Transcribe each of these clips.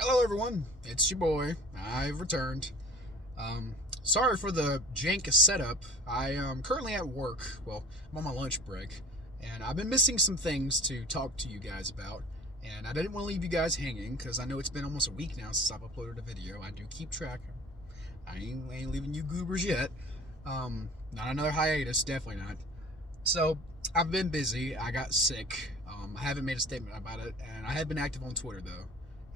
Hello, everyone. It's your boy. I've returned. Sorry for the jank setup. I am currently at work. Well, I'm on my lunch break, and I've been missing some things to talk to you guys about. And I didn't want to leave you guys hanging because I know it's been almost a week now since I've uploaded a video. I do keep track. I ain't leaving you goobers yet. Not another hiatus, definitely not. So I've been busy. I got sick. I haven't made a statement about it, and I have been active on Twitter though.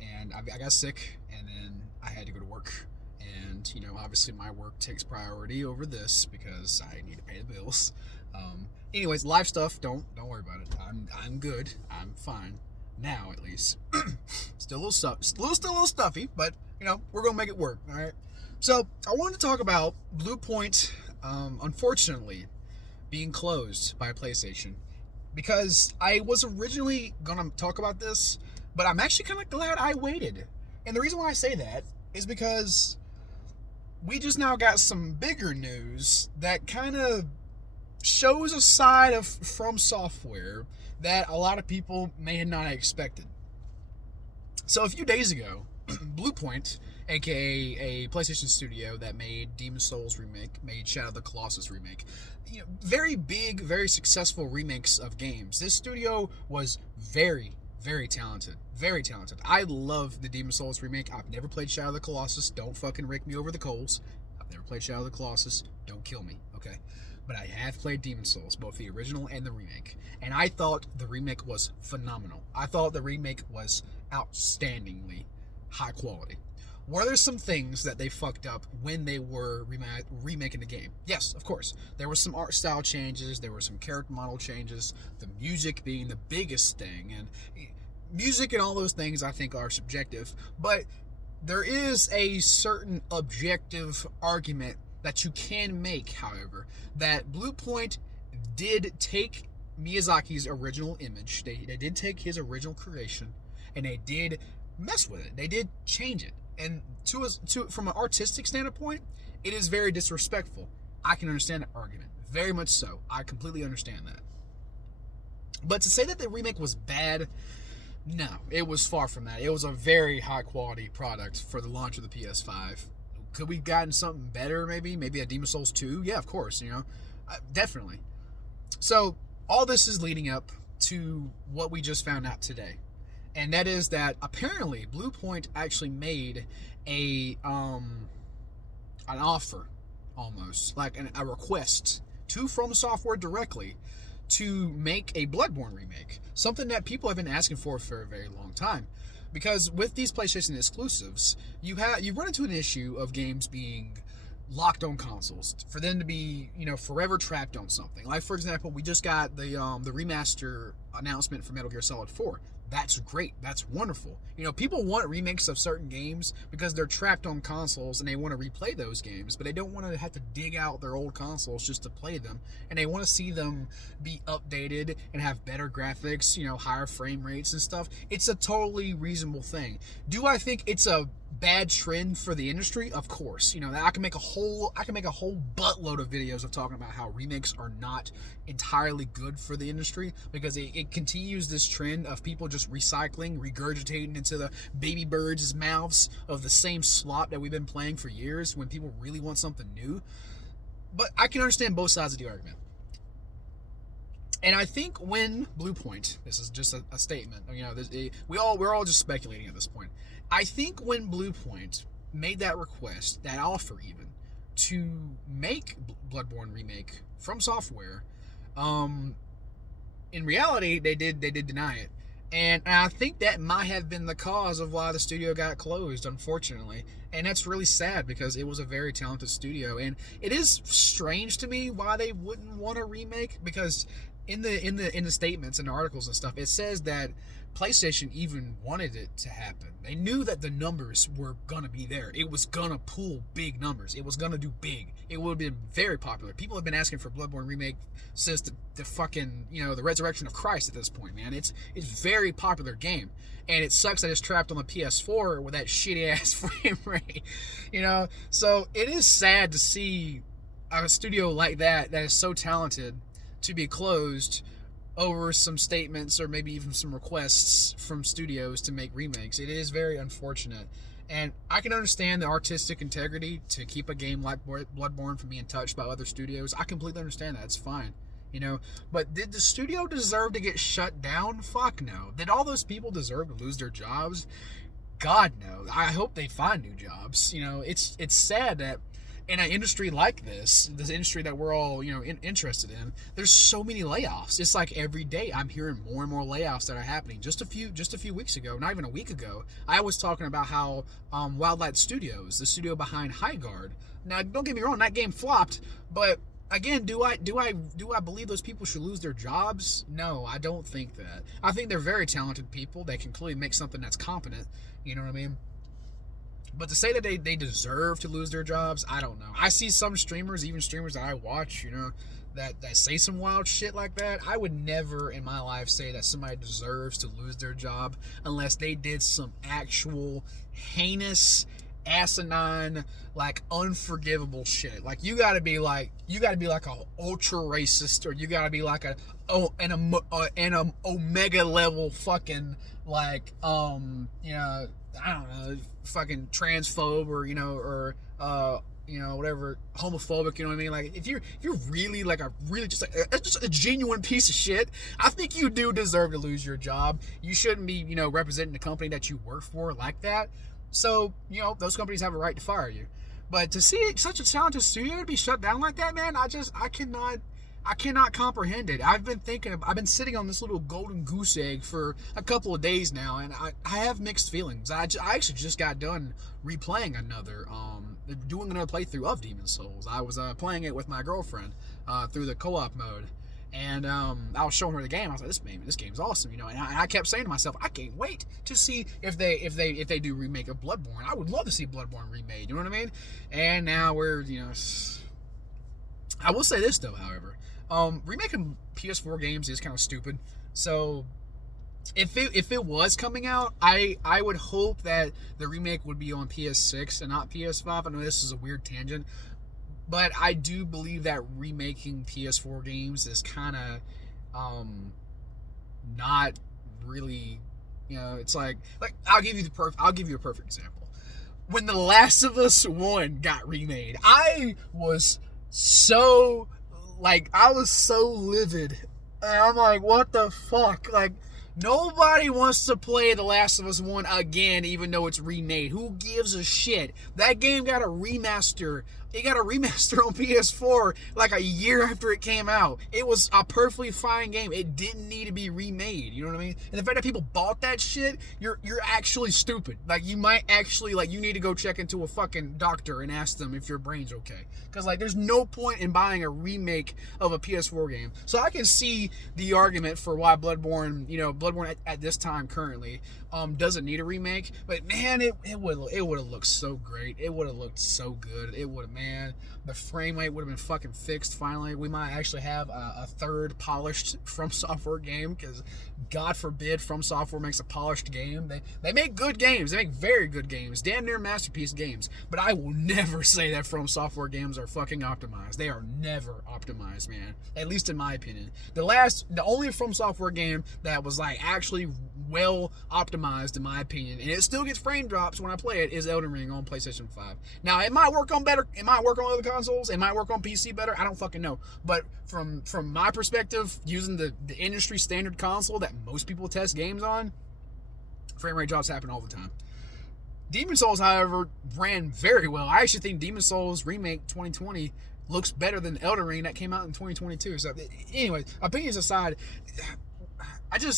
And I got sick, and then I had to go to work. And obviously my work takes priority over this because I need to pay the bills. Anyways, life stuff. Don't worry about it. I'm good. I'm fine now, at least. Still a little still a little stuffy, but we're gonna make it work. All right. So I wanted to talk about Blue Point. Unfortunately, being closed by PlayStation because I was originally gonna talk about this, but I'm actually kind of glad I waited. And the reason why I say that is because we just now got some bigger news that kind of shows a side of From Software that a lot of people may have not expected. So a few days ago, Bluepoint, aka a PlayStation studio that made Demon's Souls remake, made Shadow of the Colossus remake, very big, very successful remakes of games. This studio was very talented. Very talented. I love the Demon's Souls remake. I've never played Shadow of the Colossus. Don't fucking rake me over the coals. I've never played Shadow of the Colossus. Don't kill me, okay? But I have played Demon's Souls, both the original and the remake. And I thought the remake was phenomenal. I thought the remake was outstandingly high quality. Were there some things that they fucked up when they were remaking the game? Yes, of course. There were some art style changes. There were some character model changes. The music being the biggest thing. And music and all those things I think are subjective. But there is a certain objective argument that you can make, however, that Bluepoint did take Miyazaki's original image. They did take his original creation, and they did mess with it. They did change it. And from an artistic standpoint, it is very disrespectful. I can understand that argument. Very much so. I completely understand that. But to say that the remake was bad, no, it was far from that. It was a very high quality product for the launch of the PS5. Could we have gotten something better, maybe? Maybe a Demon's Souls 2? Yeah, of course, definitely. So, all this is leading up to what we just found out today. And that is that apparently Bluepoint actually made an offer, almost like a request to From Software directly to make a Bloodborne remake, something that people have been asking for a very long time. Because with these PlayStation exclusives, you run into an issue of games being locked on consoles, for them to be forever trapped on something. Like, for example, we just got the remaster announcement for Metal Gear Solid 4. That's great. That's wonderful. People want remakes of certain games because they're trapped on consoles and they want to replay those games, but they don't want to have to dig out their old consoles just to play them. And they want to see them be updated and have better graphics, higher frame rates and stuff. It's a totally reasonable thing. Do I think it's a bad trend for the industry? Of course. I can make a whole buttload of videos of talking about how remakes are not entirely good for the industry, because it continues this trend of people just recycling, regurgitating into the baby birds' mouths of the same slop that we've been playing for years when people really want something new. But I can understand both sides of the argument. And I think when Bluepoint, this is just a statement, we're all just speculating at this point. I think when Bluepoint made that request, that offer even, to make Bloodborne remake From Software, in reality they did deny it. And I think that might have been the cause of why the studio got closed, unfortunately. And that's really sad because it was a very talented studio. And it is strange to me why they wouldn't want a remake, because in the statements and articles and stuff, it says that PlayStation even wanted it to happen. They knew that the numbers were gonna be there. It was gonna pull big numbers. It was gonna do big. It would have been very popular. People have been asking for Bloodborne remake since the fucking the Resurrection of Christ at this point, man. It's very popular game. And it sucks that it's trapped on the PS4 with that shitty ass frame rate. So it is sad to see a studio like that is so talented to be closed over some statements or maybe even some requests from studios to make remakes. It is very unfortunate. And I can understand the artistic integrity to keep a game like Bloodborne from being touched by other studios. I completely understand that. It's fine. You know, but did the studio deserve to get shut down? Fuck no. Did all those people deserve to lose their jobs? God no. I hope they find new jobs. You know, it's sad that in an industry like this industry that we're all, you know, interested in, there's so many layoffs. It's like every day I'm hearing more and more layoffs that are happening. Just a few weeks ago, not even a week ago, I was talking about how Wildlight Studios, the studio behind High Guard. Now, don't get me wrong, that game flopped, but again, do I believe those people should lose their jobs? No, I don't think that. I think they're very talented people. They can clearly make something that's competent. You know what I mean? But to say that they deserve to lose their jobs, I don't know. I see some streamers, even streamers that I watch, you know, that say some wild shit like that. I would never in my life say that somebody deserves to lose their job unless they did some actual heinous, asinine, like unforgivable shit. Like you gotta be like a ultra racist, or you gotta be like an omega level fucking like you know, I don't know, fucking transphobe, or you know, or you know, whatever, homophobic, you know what I mean? Like if you're really like just a genuine piece of shit, I think you do deserve to lose your job. You shouldn't be, you know, representing the company that you work for like that. So, you know, those companies have a right to fire you. But to see such a talented studio be shut down like that, man, I cannot comprehend it. I've been sitting on this little golden goose egg for a couple of days now, and I have mixed feelings. I actually just got done replaying doing another playthrough of Demon's Souls. I was playing it with my girlfriend through the co-op mode. And I was showing her the game. I was like, this game's awesome, you know. And I kept saying to myself, I can't wait to see if they do remake of Bloodborne. I would love to see Bloodborne remade. You know what I mean? And now we're, you know, I will say this though, however, remaking PS4 games is kind of stupid. So if it was coming out, I would hope that the remake would be on PS6 and not PS5. I know this is a weird tangent, but I do believe that remaking PS4 games is kind of not really, you know, it's like I'll give you a perfect example. When The Last of Us 1 got remade, I was so livid. And I'm like, what the fuck? Like, nobody wants to play The Last of Us 1 again, even though it's remade. Who gives a shit? That game got a remaster. It got a remaster on PS4 like a year after it came out. It was a perfectly fine game. It didn't need to be remade. You know what I mean? And the fact that people bought that shit, you're actually stupid. Like, you might actually, like, you need to go check into a fucking doctor and ask them if your brain's okay. Because, like, there's no point in buying a remake of a PS4 game. So I can see the argument for why Bloodborne, you know, at this time currently, doesn't need a remake. But, man, it would have looked so great. It would have looked so good. It would have, man, the frame rate would have been fucking fixed finally. We might actually have a third polished From Software game, because God forbid From Software makes a polished game. They make good games. They make very good games. Damn near masterpiece games. But I will never say that From Software games are fucking optimized. They are never optimized, man. At least in my opinion. The only From Software game that was like actually well optimized in my opinion, and it still gets frame drops when I play it, is Elden Ring on PlayStation 5. Now it might work on other consoles, it might work on PC better, I don't fucking know. But from my perspective, using the industry standard console that most people test games on, frame rate drops happen all the time. Demon's Souls, however, ran very well. I actually think Demon's Souls Remake 2020 looks better than Elden Ring that came out in 2022. So anyway, opinions aside,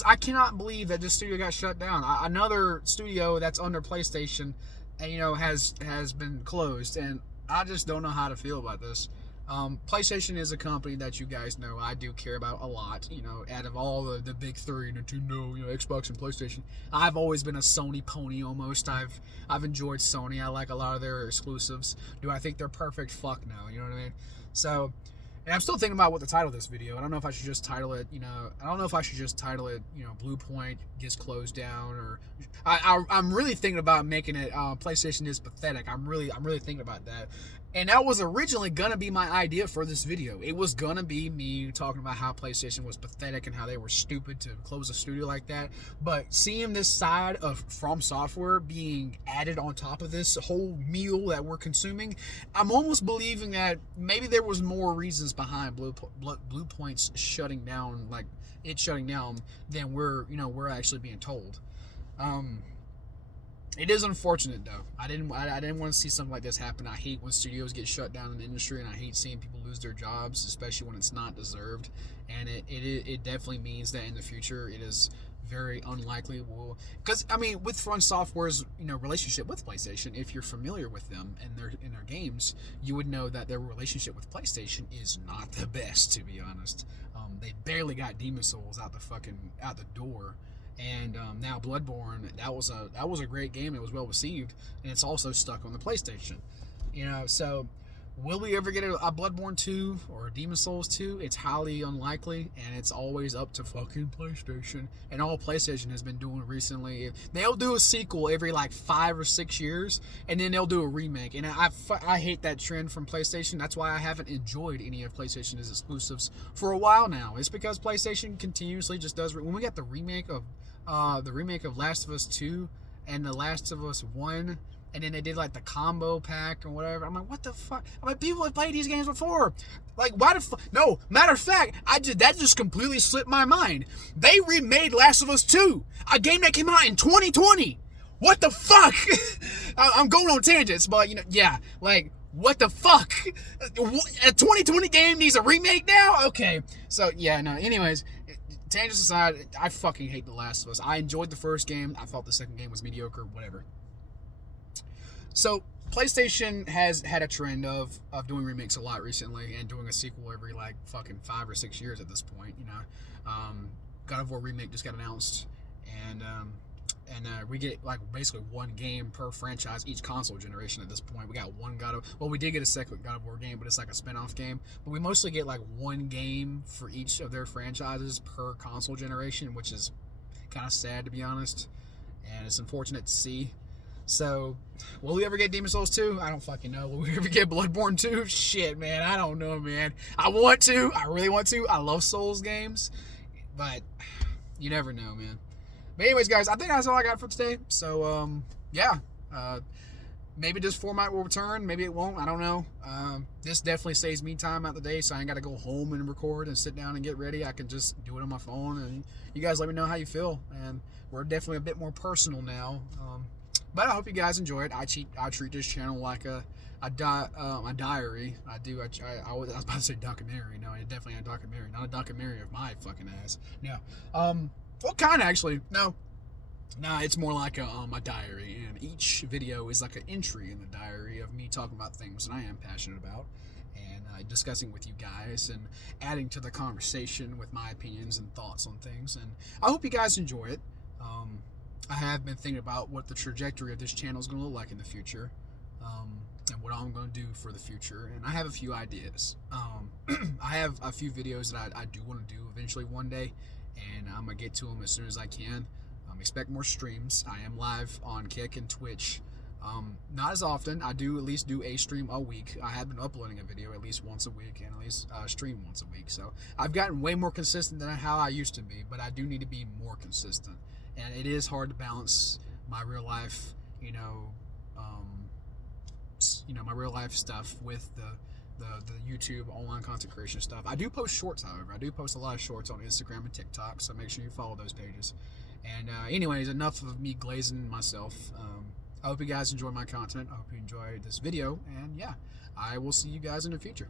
I cannot believe that this studio got shut down. Another studio that's under PlayStation, and you know, has been closed, and I just don't know how to feel about this. PlayStation is a company that you guys know I do care about a lot. You know, out of all the big three, Nintendo, you know, Xbox and PlayStation, I've always been a Sony pony almost. I've enjoyed Sony. I like a lot of their exclusives. Do I think they're perfect? Fuck no. You know what I mean? So, and I'm still thinking about what to title this video. I don't know if I should just title it, you know, Blue Point gets closed down, or I'm really thinking about making it PlayStation is pathetic. I'm really thinking about that. And that was originally gonna be my idea for this video. It was gonna be me talking about how PlayStation was pathetic and how they were stupid to close a studio like that. But seeing this side of From Software being added on top of this whole meal that we're consuming, I'm almost believing that maybe there was more reasons behind Blue Point's shutting down, like it shutting down, than we're actually being told. It is unfortunate though. I didn't want to see something like this happen. I hate when studios get shut down in the industry, and I hate seeing people lose their jobs, especially when it's not deserved. And it definitely means that in the future it is very unlikely because I mean, with From Software's relationship with PlayStation, if you're familiar with them and in their games, you would know that their relationship with PlayStation is not the best, to be honest. They barely got Demon Souls out the door. And now Bloodborne, that was a great game. It was well received, and it's also stuck on the PlayStation. So will we ever get a Bloodborne 2 or a Demon Souls 2? It's highly unlikely, and it's always up to fucking PlayStation. And all PlayStation has been doing recently, they'll do a sequel every like 5 or 6 years, and then they'll do a remake. And I hate that trend from PlayStation. That's why I haven't enjoyed any of PlayStation's exclusives for a while now. It's because PlayStation continuously just does. When we got the remake of Last of Us 2 and The Last of Us 1, and then they did like the combo pack or whatever. I'm like, what the fuck? I'm like, people have played these games before. Like, why the fuck? No, matter of fact, that just completely slipped my mind. They remade Last of Us 2, a game that came out in 2020. What the fuck? I'm going on tangents, but yeah, like, what the fuck? A 2020 game needs a remake now? Okay, so yeah, no. Anyways, tangents aside, I fucking hate The Last of Us. I enjoyed the first game. I thought the second game was mediocre. Whatever. So PlayStation has had a trend of doing remakes a lot recently and doing a sequel every like fucking 5 or 6 years at this point. God of War remake just got announced, and we get like basically one game per franchise each console generation at this point. We got one we did get a second God of War game, but it's like a spin-off game. But we mostly get like one game for each of their franchises per console generation, which is kind of sad, to be honest, and it's unfortunate to see. So, will we ever get Demon Souls 2? I don't fucking know. Will we ever get Bloodborne 2? Shit, man. I don't know, man. I want to. I really want to. I love Souls games. But, you never know, man. But anyways, guys, I think that's all I got for today. So, yeah. Maybe this format will return. Maybe it won't. I don't know. This definitely saves me time out the day, so I ain't got to go home and record and sit down and get ready. I can just do it on my phone, and you guys let me know how you feel. And we're definitely a bit more personal now. But I hope you guys enjoy it. I treat this channel like a diary. I was about to say documentary. No, it's definitely a documentary. Not a documentary of my fucking ass. No. Well, kind of actually. No. Nah, it's more like a diary. And each video is like an entry in the diary of me talking about things that I am passionate about. And discussing with you guys and adding to the conversation with my opinions and thoughts on things. And I hope you guys enjoy it. I have been thinking about what the trajectory of this channel is going to look like in the future, and what I'm going to do for the future, and I have a few ideas. I have a few videos that I do want to do eventually one day, and I'm going to get to them as soon as I can. Expect more streams. I am live on Kick and Twitch. Not as often. I do at least do a stream a week. I have been uploading a video at least once a week, and at least stream once a week. So I've gotten way more consistent than how I used to be, but I do need to be more consistent. And it is hard to balance my real life, my real life stuff with the YouTube online content creation stuff. I do post shorts, however. I do post a lot of shorts on Instagram and TikTok, so make sure you follow those pages. And anyways, enough of me glazing myself. I hope you guys enjoy my content. I hope you enjoyed this video, and yeah, I will see you guys in the future.